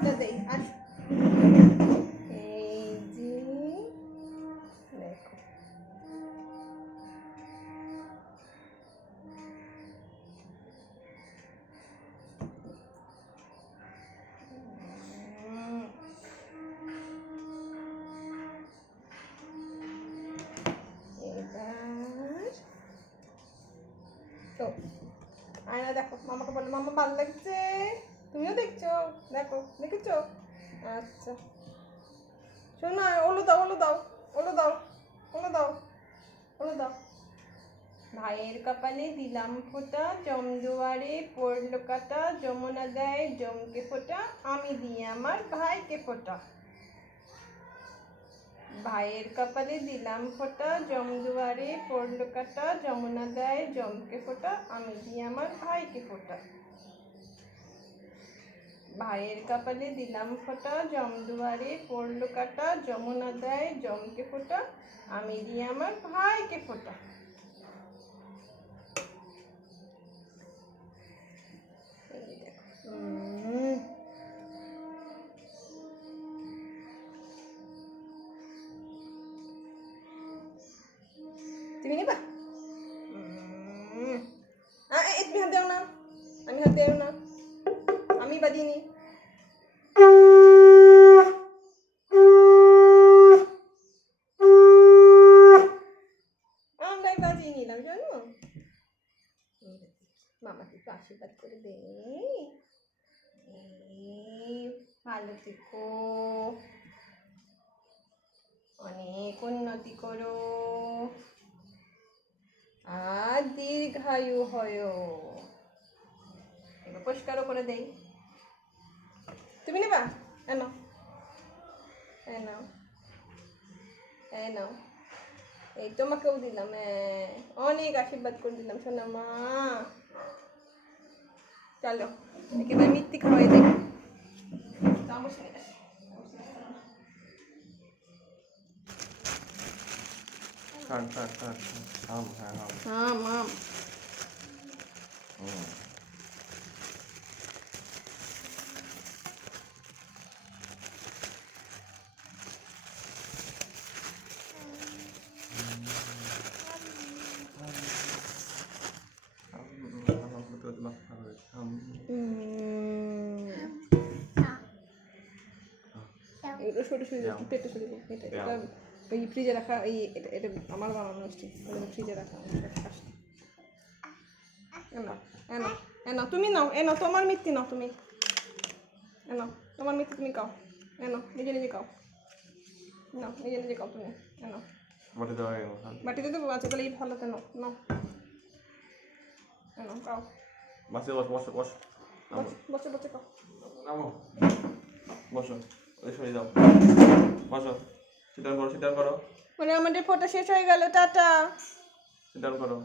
ফোঁটা দেই। আর এই যে দেখো তো আয়না দেখো, মামাকে বলো মামা ভালো লাগছে, তুমিও দেখছো, দেখো দেখেছো? আচ্ছা শোনো, ওলো দাও ওলো দাও ওলো দাও ওলো দাও ওলো দাও। ভাইয়ের কপালে দিলাম ফোঁটা, জমদুয়ারে পড়লো কাটা, যমুনা দেয় জমকে ফোঁটা, আমি দিয়ে আমার ভাইকে ফোঁটা। ভাইয়ের কপালে দিলাম ফোঁটা, জমদুয়ারে পড়লো কাটা, যমুনা দেয় জমকে ফোঁটা, আমি দিয়ে আমার ভাইকে ফোঁটা। ভাইয়ের কপালে দিলাম ফোঁটা, জমদুয়ারে পড়লো কাটা, যমুনা দেয় জমকে ফোঁটা, আমি দিয়ে আমার ভাইকে ফোঁটা। তুমি নিবা? তুমি হাত দেও না, আমি হাত দেও না, আমি বাজিয়ে নি। আমরাই বাজিয়ে নিলাম জানো। মামাকে একটু আশীর্বাদ করে দে, ভালো থেকো, অনেক উন্নতি করো, আর দীর্ঘায়ু হয়। এবার পরিষ্কারও করে দেই। তুমি নেবা? এনো এনো এনো, এই তোমাকেও দিলাম, অনেক আশীর্বাদ করে দিলাম শোনা মা। চলো একেবারে মিথ্যি খাওয়াই দেই। এগুলো সরে সরে পেটে সরে যায়। এটা ওই ফ্রিজে রাখা, এটা আমার বানানো মিষ্টি, ফ্রিজে রাখা। এনো এনো এনো, তুমি নাও, এনো তোমার মিষ্টি নাও, তুমি এনো তোমার মিষ্টি তুমি খাও, এনো নিজে নিজে খাও, নাও নিজে নিজে খাও তুমি, এনো বাটিতে দেবো। আচ্ছা তাহলে এই ভালো কেন নাও, এনো খাও, বসে বসে খাও, বসো ওই সরে যাও, বসো, সিট ডাউন করো, মানে আমাদের ফটো শেষ হয়ে গেল, টাটা। সিট ডাউন করো।